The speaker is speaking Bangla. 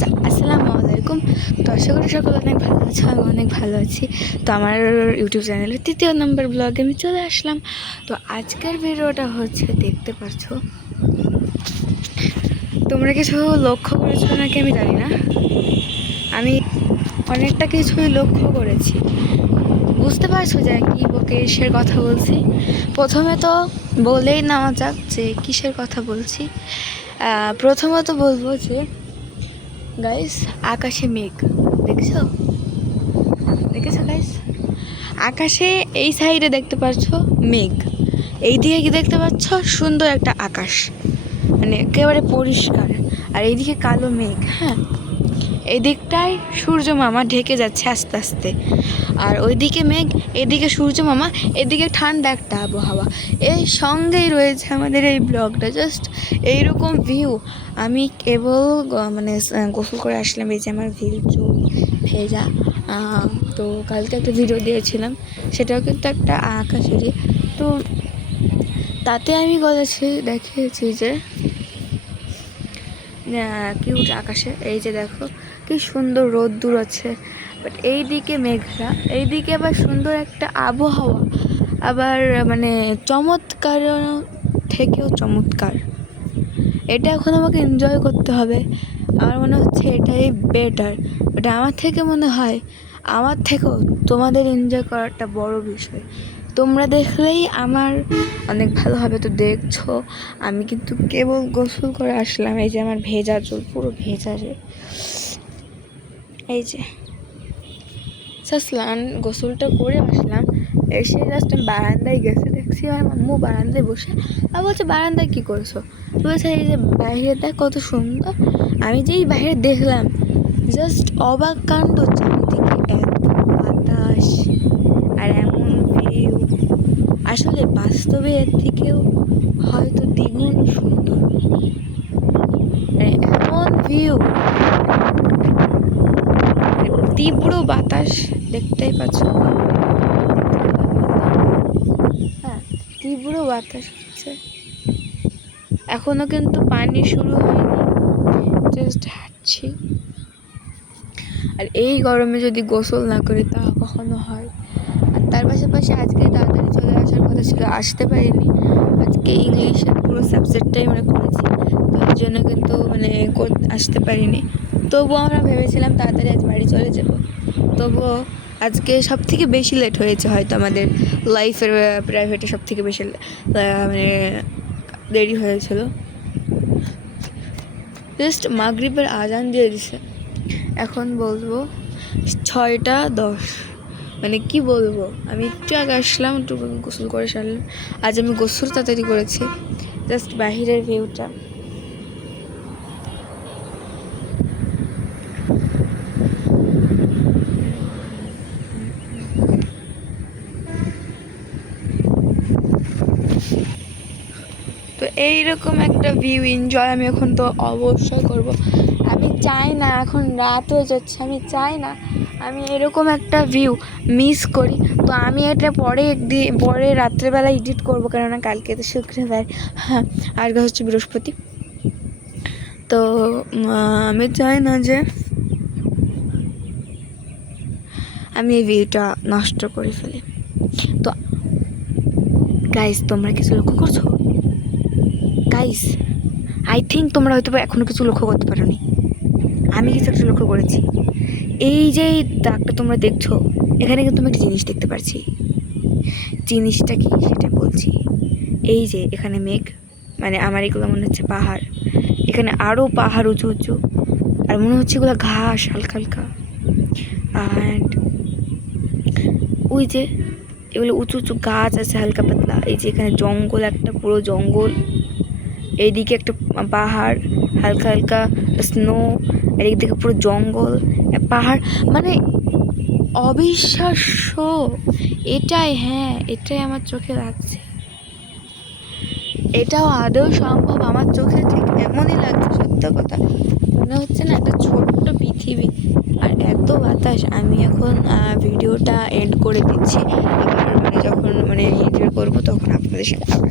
গাইস, আসসালামু আলাইকুম। তো আশা করি সকলে অনেক ভালো আছো, আমি অনেক ভালো আছি। তো আমার ইউটিউব চ্যানেলের 3য় নম্বর ব্লগে আমি চলে আসলাম। তো আজকের ভিডিওটা হচ্ছে, দেখতে পাচ্ছো তোমরা কিছু লক্ষ্য করেছো নাকি আমি জানি না, আমি অনেকটা কিছুই লক্ষ্য করেছি। বুঝতে পারছো যে কি কিসের কথা বলছি? প্রথমে তো বলেই নেওয়া যাক যে কিসের কথা বলছি। প্রথমত বলবো যে গাইস, আকাশে মেঘ দেখছো দেখেছো গাইস? আকাশে এই সাইডে দেখতে পাচ্ছ মেঘ, এই দিকে কি দেখতে পাচ্ছ? সুন্দর একটা আকাশ, মানে একেবারে পরিষ্কার। আর এইদিকে কালো মেঘ। হ্যাঁ, এই দিকটায় সূর্য মামা ঢেকে যাচ্ছে আস্তে আস্তে, আর ওইদিকে মেঘ, এদিকে সূর্য মামা, এদিকে ঠান্ডা একটা আবহাওয়া। এর সঙ্গেই রয়েছে আমাদের এই ব্লগটা। জাস্ট এইরকম ভিউ। আমি কেবল মানে গোসল করে আসলাম, এই যে আমার ভিউ চুল ভেজা। তো কালকে একটা ভিডিও দিয়েছিলাম, সেটাও কিন্তু একটা আকাশেরই। তো তাতে আমি দেখিয়েছি যে কিউট আকাশে। এই যে দেখো কি সুন্দর রোদ্দুর আছে, বাট এই দিকে মেঘলা, এই দিকে আবার সুন্দর একটা আবহাওয়া, আবার মানে চমৎকার থেকেও চমৎকার। এটা এখন আমাকে এনজয় করতে হবে। আমার মনে হচ্ছে এটাই বেটার, বাট আমার থেকে মনে হয় আমার থেকেও তোমাদের এনজয় করাটা বড় বিষয়। তোমরা দেখলেই আমার অনেক ভালো হবে। তো দেখছো আমি কিন্তু কেবল গোসল করে আসলাম, এই যে আমার ভেজা চুল, পুরো ভেজা রে। এই যে স্নান গোসলটা করে আসলাম, এসে জাস্ট আমি বারান্দায় গেছি, দেখছি আমার আম্মু বারান্দায় বসে। আর বলছে বারান্দায় কী করছো? বলছে এই যে বাইরে দেখ কত সুন্দর। আমি যেই বাইরে দেখলাম, জাস্ট অবাক কাণ্ড, চারিদিকে এত বাতাস আর এমন ভিউ। আসলে বাস্তবে এর থেকেও হয়তো দ্বিগুণ সুন্দর, এমন ভিউ। তীব্র বাতাস, দেখতেই পাচ্ছ। হ্যাঁ, তীব্র বাতাস হচ্ছে। এখনো কিন্তু পানি শুরু হয়নি, জাস্ট হাঁটছি। আর এই গরমে যদি গোসল না করি তা কখনো হয়? আর তার পাশাপাশি আজকে তাড়াতাড়ি চলে আসার কথা ছিল, আসতে পারিনি। আজকে ইংলিশের পুরো সাবজেক্টটাই আমরা করেছি, তো এই জন্য কিন্তু মানে আসতে পারিনি। তবুও আমরা ভেবেছিলাম তাড়াতাড়ি আজ বাড়ি চলে যাব। তবুও আজকে সব থেকে বেশি লেট হয়েছে হয়তো আমাদের লাইফের প্রাইভেটে, সব থেকে বেশি মানে দেরি হয়েছিল। জাস্ট মাগরিবের আজান দিয়ে দিছে, এখন বলবো 6:10। মানে কি বলবো, আমি একটু আগে আসলাম, একটু গোসল করে সারলাম। আজ আমি গোসল তাড়াতাড়ি করেছি। জাস্ট বাহিরের ভিউটা। তো এইরকম একটা ভিউ এনজয় আমি এখন তো অবশ্যই করব। আমি চাই না, এখন রাত হয়ে যাচ্ছে, আমি চাই না আমি এরকম একটা ভিউ মিস করি। তো আমি এটা পরে রাত্রেবেলা এডিট করবো, কেননা কালকে তো শুক্রবার, হ্যাঁ, আজকে হচ্ছে বৃহস্পতি। তো আমি চাই না যে আমি এই ভিউটা নষ্ট করে ফেলি। তো গাইস, তোমরা কিছু লক্ষ্য করছো? গাইস, আই থিঙ্ক তোমরা হয়তো এখনও কিছু লক্ষ্য করতে পারোনি, আমি কিছু একটা লক্ষ্য করেছি। এই যে দাগটা তোমরা দেখছো, এখানে কিন্তু আমি একটা জিনিস দেখতে পাচ্ছি। জিনিসটা কি সেটা বলছি। এই যে এখানে মেঘ, মানে আমার এগুলো মনে হচ্ছে পাহাড়, এখানে আরও পাহাড় উঁচু উঁচু, আর মনে হচ্ছে এগুলো ঘাস হালকা হালকা। অ্যান্ড ওই যে এগুলো উঁচু উঁচু গাছ আছে হালকা পাতলা। এই যে এখানে জঙ্গল, একটা পুরো জঙ্গল, এইদিকে একটা পাহাড় হালকা হালকা স্নো, আর এইদিকে পুরো জঙ্গল পাহাড়, মানে অবিশ্বাস্য। এটাই, হ্যাঁ, এটাই আমার চোখে লাগছে। এটাও আদৌ সম্ভব? আমার চোখে ঠিক এমনই লাগছে, সত্য কথা। মনে হচ্ছে না একটা ছোট্ট পৃথিবী, আর এত বাতাস। আমি এখন ভিডিওটা এন্ড করে দিচ্ছি, আবার মানে যখন এডিট করবো তখন আপনাদের সাথে আবার